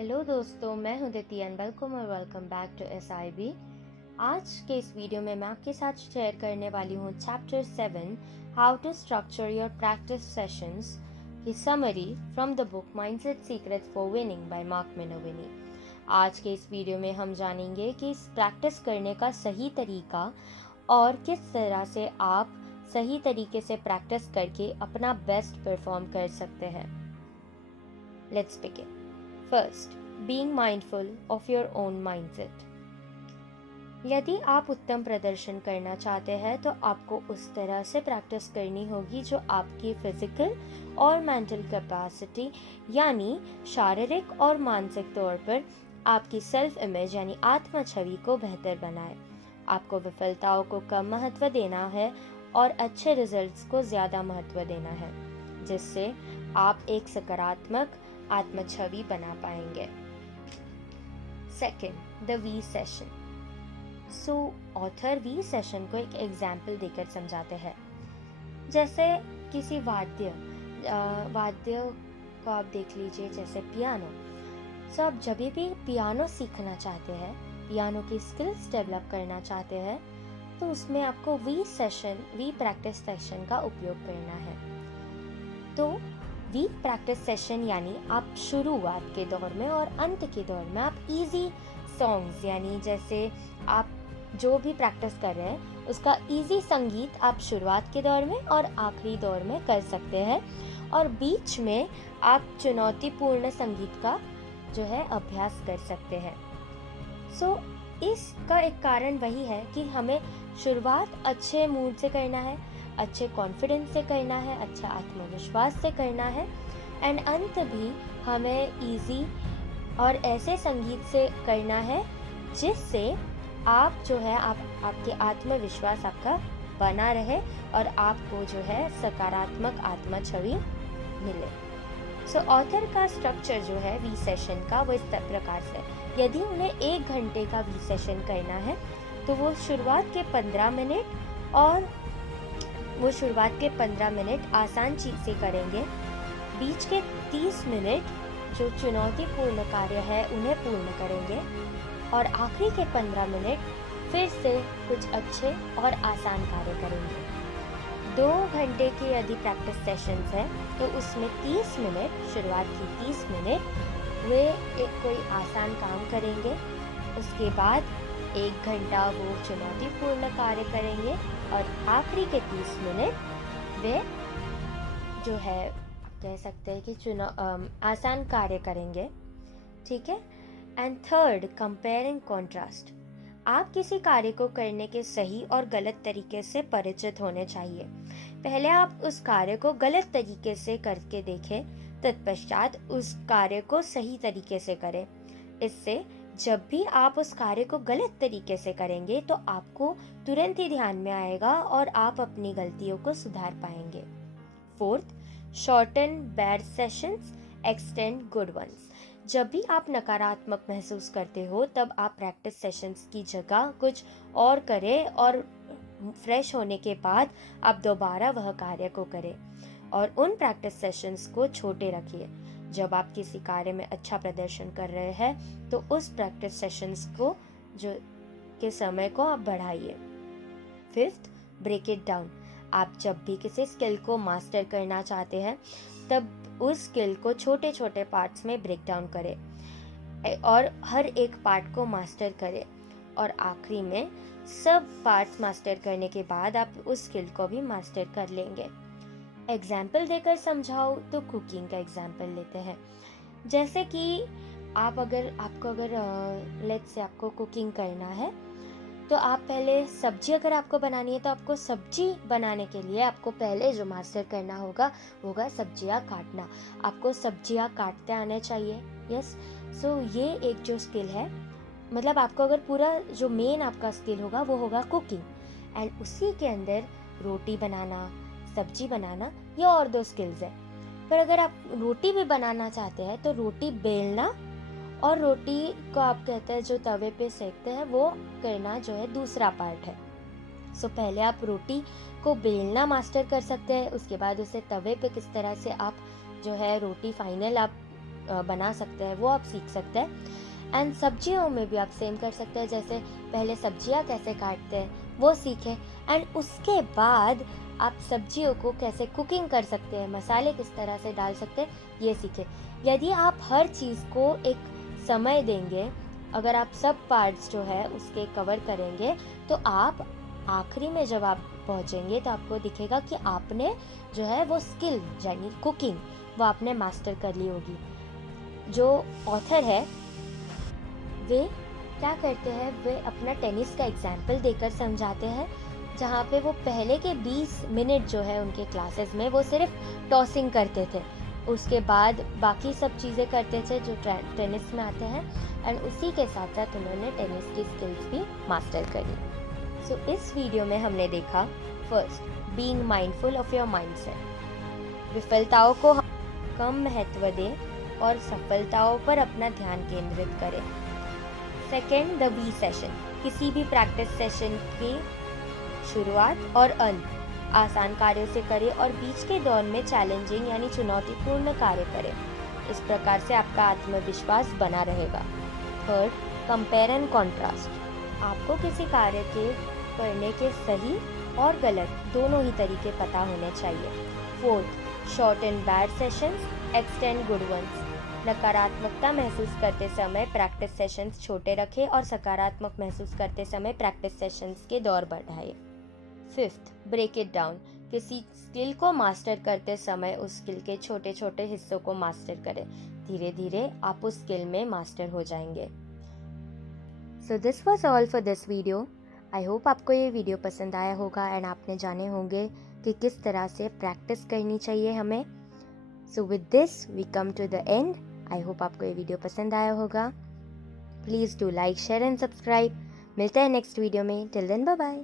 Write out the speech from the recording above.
Hello दोस्तों, मैं हूं Diti and welcome back to SIB। आज के इस वीडियो में मैं आपके साथ शेयर करने वाली हूं chapter 7 how to structure your practice sessions की summary from the book mindset secrets for winning by Mark मिनोविनी। आज के इस वीडियो में हम जानेंगे कि प्रैक्टिस करने का सही तरीका और किस तरह से आप सही तरीके से प्रैक्टिस करके अपना बेस्ट परफॉर्म कर सकते हैं। Let's begin. First, being mindful of your own mindset. यदि आप उत्तम प्रदर्शन करना चाहते हैं तो आपको उस तरह से प्रैक्टिस करनी होगी जो आपकी फिजिकल और मेंटल कैपेसिटी यानी शारीरिक और मानसिक तौर पर आपकी सेल्फ इमेज यानी आत्म छवि को बेहतर बनाए। आपको विफलताओं को कम महत्व देना है और अच्छे रिजल्ट्स को ज़्यादा महत्व देना है, जिससे आप एक सकारात्मक आत्म छवि बना पाएंगे। Second, the we session. So author we session को एक एग्जाम्पल देकर समझाते हैं। जैसे किसी वाद्य को आप देख लीजिए, जैसे पियानो। सो आप जब भी पियानो सीखना चाहते हैं, पियानो की स्किल्स डेवलप करना चाहते हैं, तो उसमें आपको वी प्रैक्टिस सेशन का उपयोग करना है। तो वी प्रैक्टिस सेशन यानी आप शुरुआत के दौर में और अंत के दौर में आप इजी सॉन्ग्स यानी जैसे आप जो भी प्रैक्टिस कर रहे हैं उसका इजी संगीत आप शुरुआत के दौर में और आखिरी दौर में कर सकते हैं, और बीच में आप चुनौतीपूर्ण संगीत का जो है अभ्यास कर सकते हैं। सो इसका एक कारण वही है कि हमें शुरुआत अच्छे मूड से करना है, अच्छे कॉन्फिडेंस से करना है, अच्छा आत्मविश्वास से करना है, एंड अंत भी हमें इजी और ऐसे संगीत से करना है जिससे आप जो है आपके आत्मविश्वास आपका बना रहे और आपको जो है सकारात्मक आत्म छवि मिले। सो ऑथर का स्ट्रक्चर जो है वी सेशन का वो इस प्रकार से, यदि उन्हें 1 घंटे का वी सेशन करना है तो वो शुरुआत के 15 मिनट आसान चीज़ से करेंगे, बीच के 30 मिनट जो चुनौतीपूर्ण कार्य है उन्हें पूर्ण करेंगे, और आखिरी के 15 मिनट फिर से कुछ अच्छे और आसान कार्य करेंगे। 2 घंटे के यदि प्रैक्टिस सेशंस हैं तो उसमें 30 मिनट, शुरुआत की 30 मिनट वे एक कोई आसान काम करेंगे, उसके बाद 1 घंटा वो चुनौतीपूर्ण कार्य करेंगे, और आखिरी के 30 मिनट वे जो है कह सकते हैं कि आसान कार्य करेंगे। ठीक है। And third, compare and contrast. आप किसी कार्य को करने के सही और गलत तरीके से परिचित होने चाहिए। पहले आप उस कार्य को गलत तरीके से करके देखें, तत्पश्चात उस कार्य को सही तरीके से करें। इससे जब भी आप उस कार्य को गलत तरीके से करेंगे तो आपको तुरंत ही ध्यान में आएगा और आप अपनी गलतियों को सुधार पाएंगे। Fourth, shorten bad sessions, extend good ones. जब भी आप नकारात्मक महसूस करते हो तब आप प्रैक्टिस सेशंस की जगह कुछ और करें, और फ्रेश होने के बाद आप दोबारा वह कार्य को करें, और उन प्रैक्टिस सेशंस को छोटे रखिए। जब आप किसी कार्य में अच्छा प्रदर्शन कर रहे हैं तो उस प्रैक्टिस सेशंस को जो के समय को आप बढ़ाइए। Fifth, break it down. आप जब भी किसी स्किल को मास्टर करना चाहते हैं तब उस स्किल को छोटे छोटे पार्ट्स में ब्रेक डाउन करें और हर एक पार्ट को मास्टर करें, और आखिरी में सब पार्ट्स मास्टर करने के बाद आप उस स्किल को भी मास्टर कर लेंगे। एग्जाम्पल देकर समझाओ तो कुकिंग का एग्जाम्पल लेते हैं। जैसे कि आपको लेट्स से आपको कुकिंग करना है तो आप पहले सब्जी अगर आपको बनानी है तो आपको सब्जी बनाने के लिए आपको पहले जो मास्टर करना होगा सब्जियां काटना। आपको सब्जियां काटते आने चाहिए। यस। सो ये एक जो स्किल है, मतलब आपको अगर पूरा जो मेन आपका स्किल होगा वो होगा कुकिंग, एंड उसी के अंदर रोटी बनाना, सब्जी बनाना, ये और 2 स्किल्स है। पर अगर आप रोटी भी बनाना चाहते हैं तो रोटी बेलना और रोटी को आप कहते हैं जो तवे पे सेकते हैं वो करना जो है दूसरा पार्ट है। सो पहले आप रोटी को बेलना मास्टर कर सकते हैं, उसके बाद उसे तवे पे किस तरह से आप जो है रोटी फाइनल आप बना सकते हैं वो आप सीख सकते हैं। एंड सब्जियों में भी आप सेम कर सकते हैं, जैसे पहले सब्जियां कैसे काटते हैं वो सीखें, एंड उसके बाद आप सब्जियों को कैसे कुकिंग कर सकते हैं, मसाले किस तरह से डाल सकते हैं, ये सीखें। यदि आप हर चीज़ को एक समय देंगे, अगर आप सब पार्ट्स जो है उसके कवर करेंगे, तो आप आखिरी में जब आप पहुंचेंगे तो आपको दिखेगा कि आपने जो है वो स्किल यानी कुकिंग वो आपने मास्टर कर ली होगी। जो ऑथर है वे क्या करते हैं, वे अपना टेनिस का एग्जाम्पल देकर समझाते हैं, जहाँ पे वो पहले के 20 मिनट जो है उनके क्लासेस में वो सिर्फ टॉसिंग करते थे, उसके बाद बाकी सब चीज़ें करते थे जो टेनिस में आते हैं, एंड उसी के साथ साथ उन्होंने टेनिस की स्किल्स भी मास्टर करी। सो इस वीडियो में हमने देखा, first, being mindful of your mindset, विफलताओं को कम महत्व दें और सफलताओं पर अपना ध्यान केंद्रित करें। सेकेंड, द वी सेशन, किसी भी प्रैक्टिस सेशन की शुरुआत और अंत आसान कार्यों से करें और बीच के दौर में चैलेंजिंग यानी चुनौतीपूर्ण कार्य करें। इस प्रकार से आपका आत्मविश्वास बना रहेगा। थर्ड, कंपेयर एंड कॉन्ट्रास्ट, आपको किसी कार्य के करने के सही और गलत दोनों ही तरीके पता होने चाहिए। Fourth, short and bad sessions, extend good ones, नकारात्मकता महसूस करते समय प्रैक्टिस सेशंस छोटे रखें और सकारात्मक महसूस करते समय प्रैक्टिस सेशंस के दौर बढ़ाएं। फिफ्थ, ब्रेक इट डाउन, किसी स्किल को मास्टर करते समय उस स्किल के छोटे छोटे हिस्सों को मास्टर करें, धीरे धीरे आप उस स्किल में मास्टर हो जाएंगे। So this was all for this video. I hope आपको ये वीडियो पसंद आया होगा एंड आपने जाने होंगे कि किस तरह से प्रैक्टिस करनी चाहिए हमें। So with this we come to the end. I hope आपको ये वीडियो पसंद आया होगा। Please do like, share and subscribe. मिलते हैं नेक्स्ट वीडियो में। Till then bye bye.